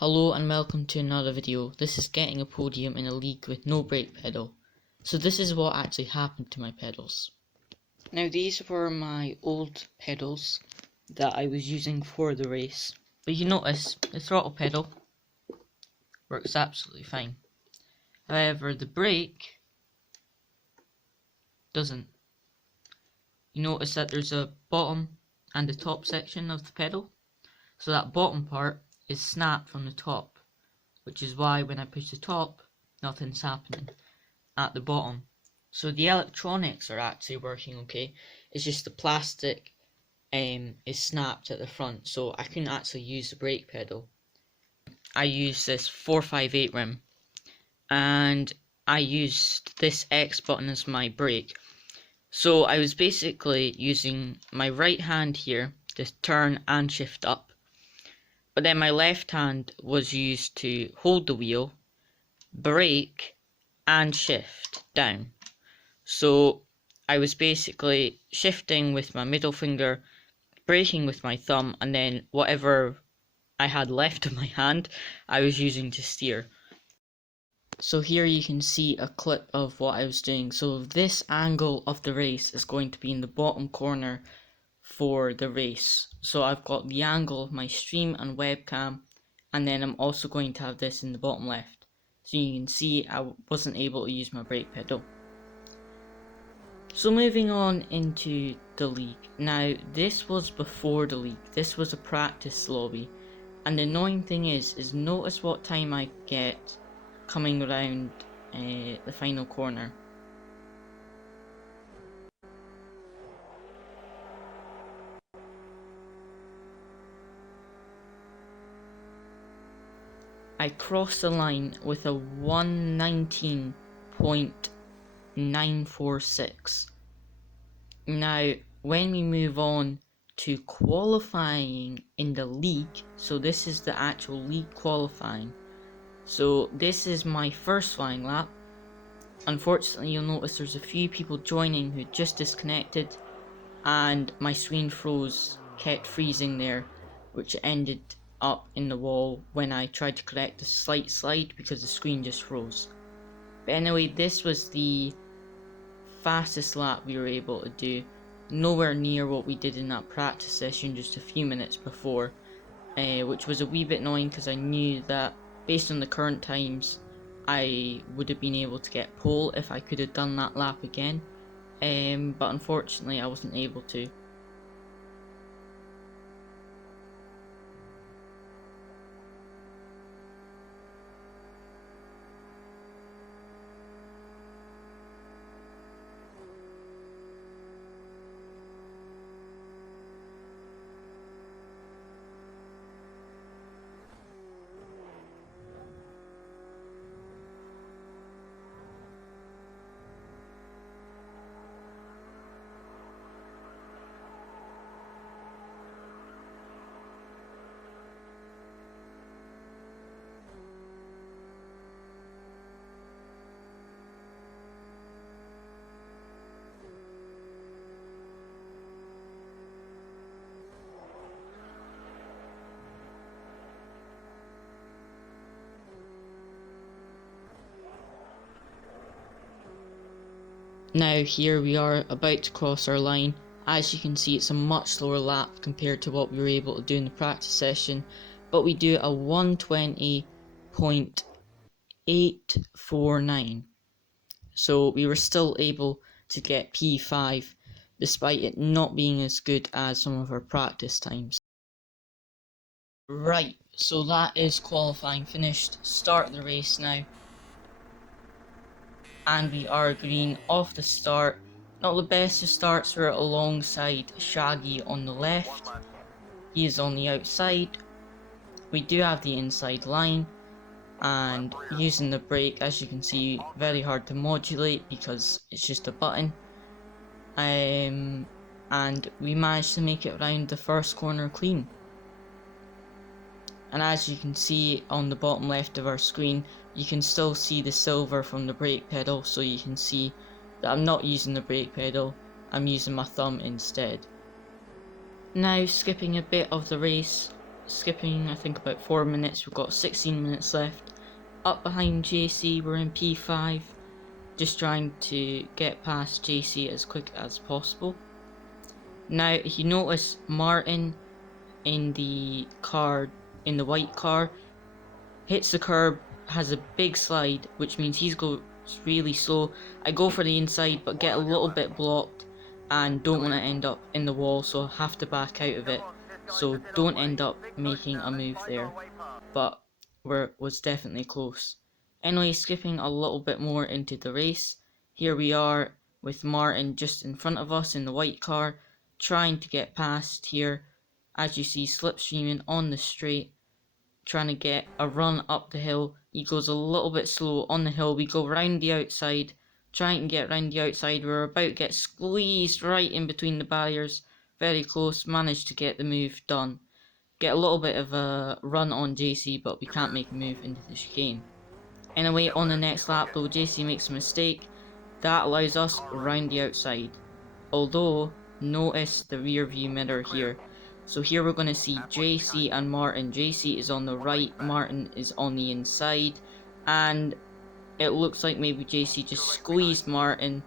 Hello and welcome to another video. This is getting a podium in a league with no brake pedal. So this is what actually happened to my pedals. Now these were my old pedals that I was using for the race. But you notice the throttle pedal works absolutely fine. However, the brake doesn't. You notice that there's a bottom and a top section of the pedal. So that bottom part is snapped from the top, which is why when I push the top, nothing's happening at the bottom. So the electronics are actually working okay. It's just the plastic is snapped at the front, so I couldn't actually use the brake pedal. I used this 458 rim, and I used this X button as my brake. So I was basically using my right hand here to turn and shift up. But then my left hand was used to hold the wheel, brake, and shift down. So I was basically shifting with my middle finger, braking with my thumb, and then whatever I had left of my hand, I was using to steer. So here you can see a clip of what I was doing. So this angle of the race is going to be in the bottom corner for the race. So I've got the angle of my stream and webcam, and then I'm also going to have this in the bottom left. So you can see I wasn't able to use my brake pedal. So moving on into the league. Now this was before the league. This was a practice lobby. And the annoying thing is notice what time I get coming around the final corner. I crossed the line with a 119.946. Now, when we move on to qualifying in the league, so this is the actual league qualifying. So this is my first flying lap. Unfortunately, you'll notice there's a few people joining who just disconnected, and my screen froze, kept freezing there, which ended up in the wall when I tried to correct a slight slide because the screen just froze. But anyway, this was the fastest lap we were able to do, nowhere near what we did in that practice session just a few minutes before, which was a wee bit annoying because I knew that based on the current times I would have been able to get pole if I could have done that lap again, but unfortunately I wasn't able to. Now here we are about to cross our line. As you can see, it's a much slower lap compared to what we were able to do in the practice session, but we do a 120.849. So we were still able to get P5 despite it not being as good as some of our practice times. Right, so that is qualifying finished. Start the race now. And we are green off the start. Not the best of starts, we're alongside Shaggy on the left. He is on the outside. We do have the inside line, and using the brake, as you can see, very hard to modulate because it's just a button. And we managed to make it around the first corner clean. And as you can see on the bottom left of our screen, you can still see the silver from the brake pedal, so you can see that I'm not using the brake pedal, I'm using my thumb instead. Now skipping a bit of the race, skipping I think about 4 minutes, we've got 16 minutes left. Up behind JC, we're in P5, just trying to get past JC as quick as possible. Now if you notice, Martin in the white car, hits the curb, has a big slide, which means he's goes really slow. I go for the inside but get a little bit blocked and don't want to end up in the wall, so I have to back out of it. So don't end up making a move there, but was definitely close. Anyway, skipping a little bit more into the race, here we are with Martin just in front of us in the white car, trying to get past here. As you see, slipstreaming on the straight, trying to get a run up the hill. He goes a little bit slow on the hill. We go round the outside, trying to get round the outside. We're about to get squeezed right in between the barriers, very close. Managed to get the move done. Get a little bit of a run on JC, but we can't make a move into the chicane. Anyway, on the next lap though, JC makes a mistake. That allows us round the outside. Although, notice the rear view mirror here. So here we're going to see JC and Martin. JC is on the right, Martin is on the inside, and it looks like maybe JC just squeezed Martin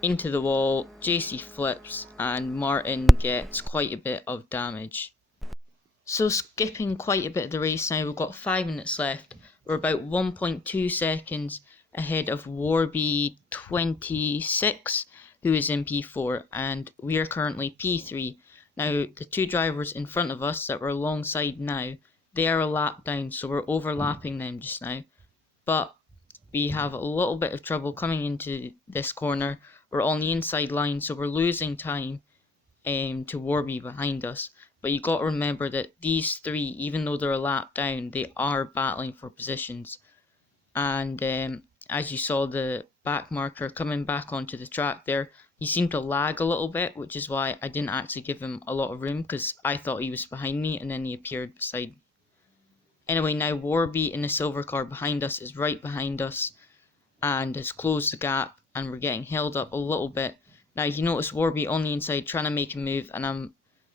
into the wall. JC flips and Martin gets quite a bit of damage. So skipping quite a bit of the race now, we've got 5 minutes left. We're about 1.2 seconds ahead of Warby 26, who is in P4, and we are currently P3. Now, the two drivers in front of us that we're alongside now, they are a lap down, so we're overlapping them just now. But we have a little bit of trouble coming into this corner. We're on the inside line, so we're losing time to Warby behind us. But you got to remember that these three, even though they're a lap down, they are battling for positions. And as you saw, the back marker coming back onto the track there, he seemed to lag a little bit, which is why I didn't actually give him a lot of room, because I thought he was behind me and then he appeared beside me. Anyway, now Warby in the silver car behind us is right behind us and has closed the gap, and we're getting held up a little bit. Now you notice Warby on the inside trying to make a move, and I'm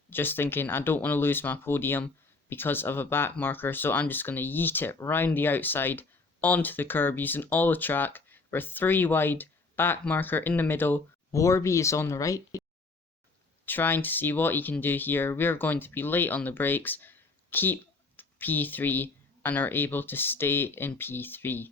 just thinking I don't want to lose my podium because of a back marker, so I'm just going to yeet it round the outside onto the curb using all the track. We're 3 wide, back marker in the middle, Warby is on the right, trying to see what he can do here. We're going to be late on the brakes, keep P3, and are able to stay in P3.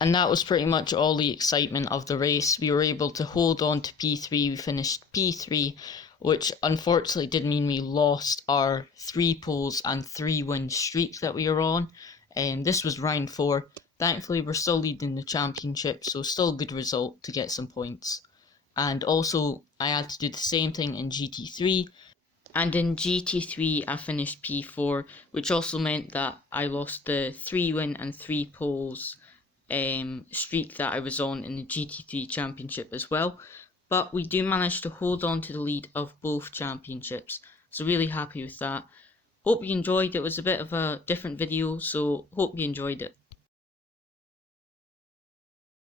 And that was pretty much all the excitement of the race. We were able to hold on to P3. We finished P3, which unfortunately did mean we lost our 3 poles and 3 win streak that we were on. And this was round 4. Thankfully, we're still leading the championship, so still a good result to get some points. And also, I had to do the same thing in GT3. And in GT3, I finished P4, which also meant that I lost the 3 win and 3 poles streak that I was on in the GT3 championship as well. But we do manage to hold on to the lead of both championships, so really happy with that. Hope you enjoyed. It was a bit of a different video, so hope you enjoyed it.